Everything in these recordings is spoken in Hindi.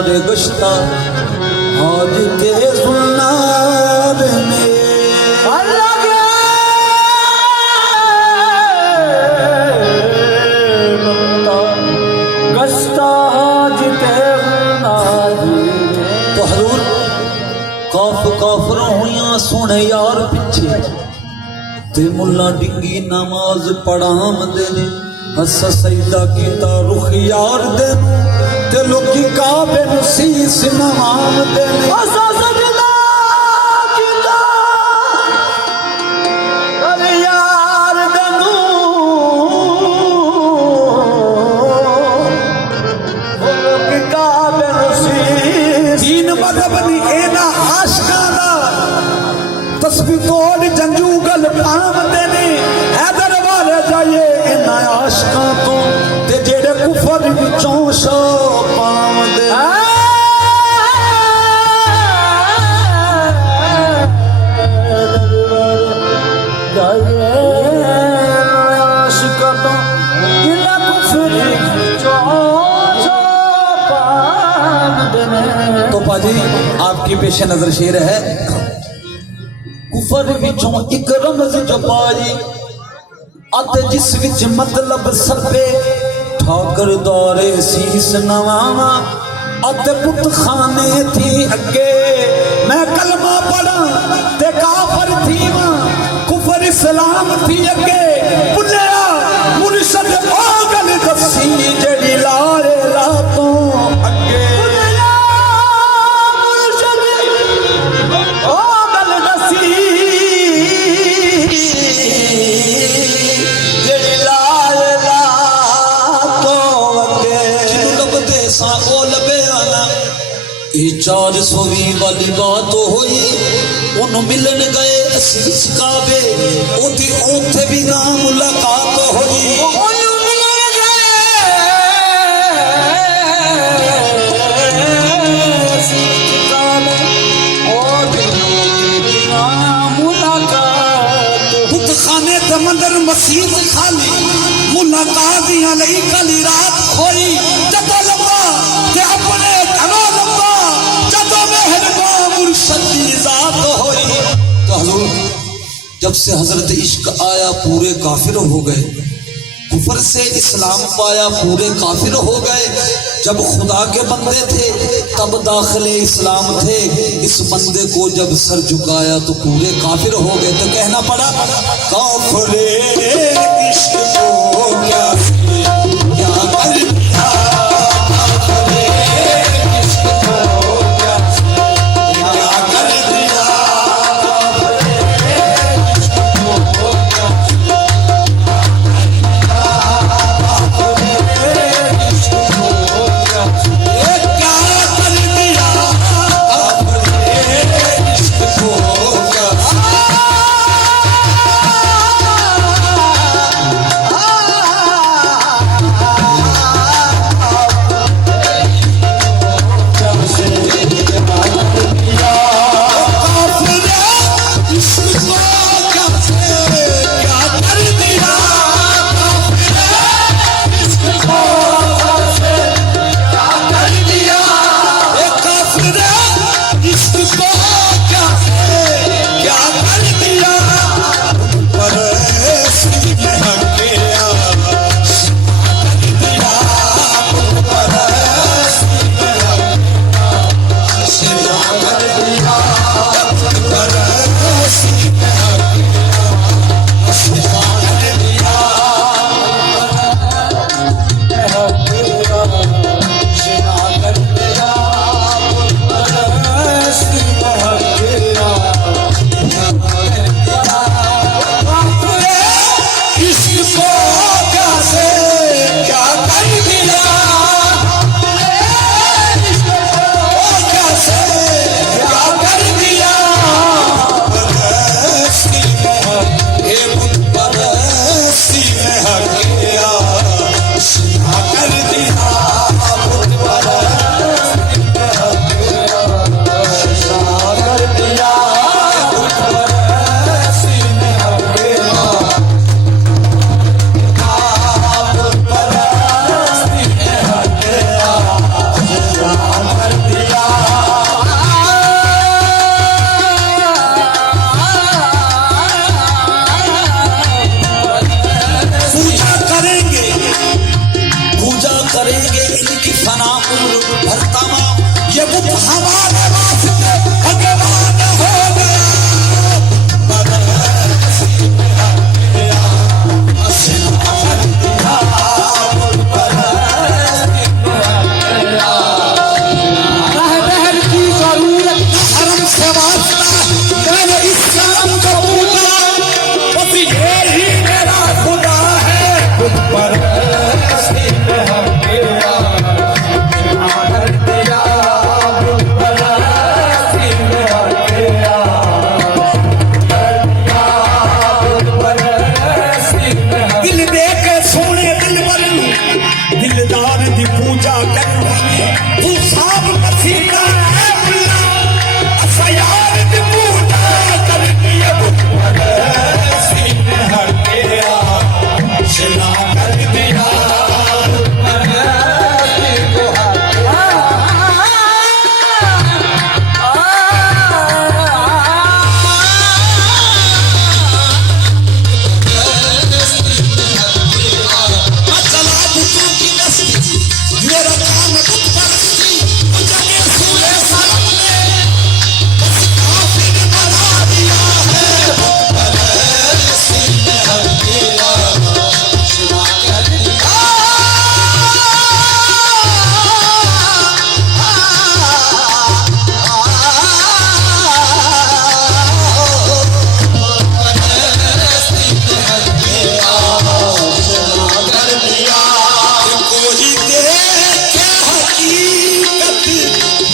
यार गश्ता आज के सुनार में तो हजूर काफ काफर हुइयां सुने यार पिछे ते मुल्ला डिंगी नमाज पढ़ाम देने हस सजदा कीता रुख यार देनू ते लोकी काबे नू सीस नवाम देने हस सजदा कीता अरे यार देनू लोकी काबे नू सीस दीन मदब नी एना आशिकां दा तस्बीह तोड़ जंजू गल पाम देने हैदर वाले जाइए इन्ना आशिकां तो ते जेड़े कुफर विचों शो पाम दे जाइए आशिकां तो जिन्ना कुफर विचों शो पाम देने। तो पाजी आपकी पेश नजर शेर है कुफर विचों एक रमज जपाई अते जिस विच मतलब सपे ठाकर दौरे सीस नवावा अते पुत खाने थी अगे मैं कलमा पढ़ा ते काफर थी वहां कुफर इस्लाम थी अगे बुलिया मुर्शद ओ गल दसी जेड़ी लारे लातों अगे चार सोवी वाली बात हुई उन मिलन गए असीस काबे ओदी ओथे भी ना मुलाकात हुई बुत खाने दमंदर मसीद खाली मुलाकात दियां लई कली रात होई जब लंबा ते अपने धनो लंबा तो हजूर जब से हजरत इश्क आया पूरे काफिर हो गए कुफर से इस्लाम पाया पूरे काफिर हो गए जब खुदा के बंदे थे तब दाखिले इस्लाम थे इस बंदे को जब सर झुकाया तो पूरे काफिर हो गए तो कहना पड़ा काफिरे इश्क को क्या कर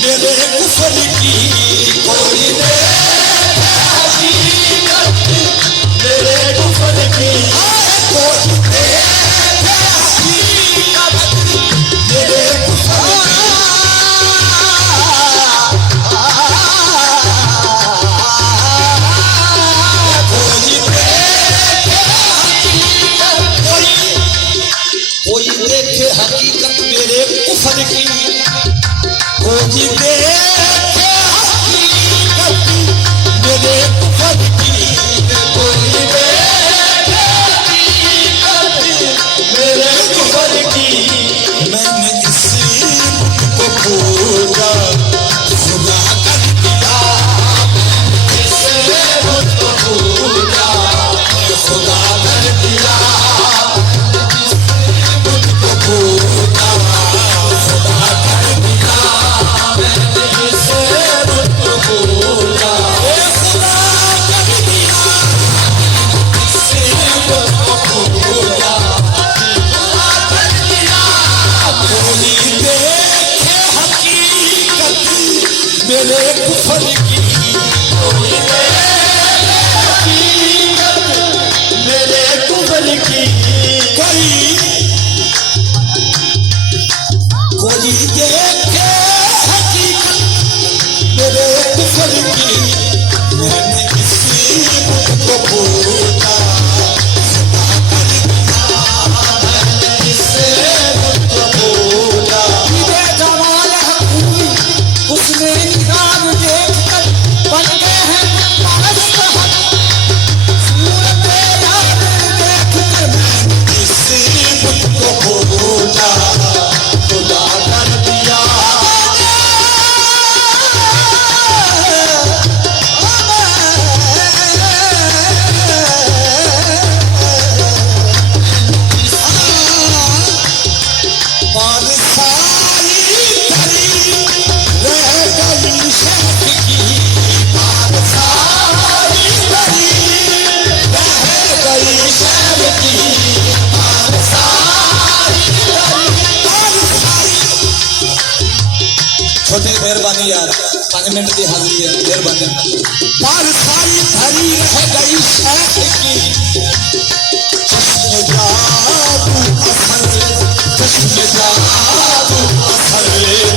मेरे कुफर की कोई देखे हकीकत, मेरे कुफर की कोई देखे हकीकत, मेरे कुफर कोई देखे हकीकत मेरे कुफर की, कोई देखे हकीकत मेरे कुफर की, कोई देखे हकीकत मेरे कुफर की। मैंने इसी को पूजा खुदा कर दिया, इसे मुझको पूजा खुदा कर दिया, मेरे कुफर की कोई हकीकत, मेरे कुफर की कोई देखे हकीकत मेरे कुफर की। मैंने इसी को पूजा मैंने इसे मुझको पूजा। जमाल है उसने निगाह देखकर बन गए हैं मस्त हक, सूरत याद देखकर इसी मुझको पूजा खुदा कर दिया। छोटे मेहरबानी यार 5 मिनट की हाजिरी है, मेहरबानी। पर सारी धरी रह गई शेख की चश्मे जादू असर, चश्मे जादू असर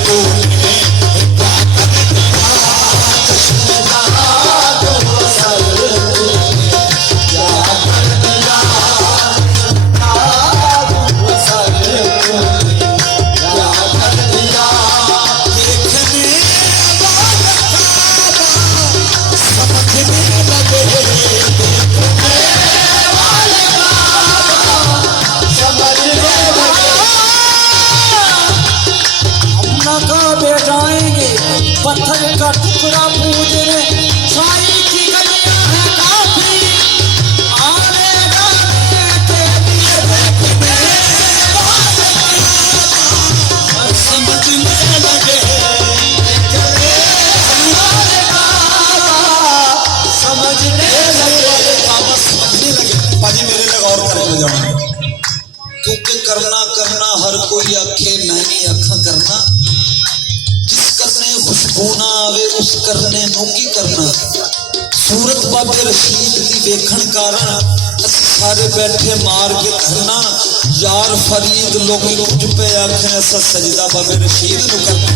तूने क्या कर दिया, चश्मे जादू असर तूने क्या कर दिया, जादू असर तूने क्या कर दिया। जाएंगे पत्थर का टुकड़ा पूजने, साई की गलियां हैं काफी आने जाने के लिए, समझने लगे समझने लगे समझने लगे। पाजी मेरे लग और करने जाओ, क्योंकि करना करना हर कोई आखे नहीं अखा करना, खुशबू ना आवे उस करने नू की करना। सूरत बाबे रशीद दी वेखण कारण असीं सारे बैठे मार के धरना, यार फरीद लोग कुछ पे आखे असा सजदा बाबे रशीद नू करना।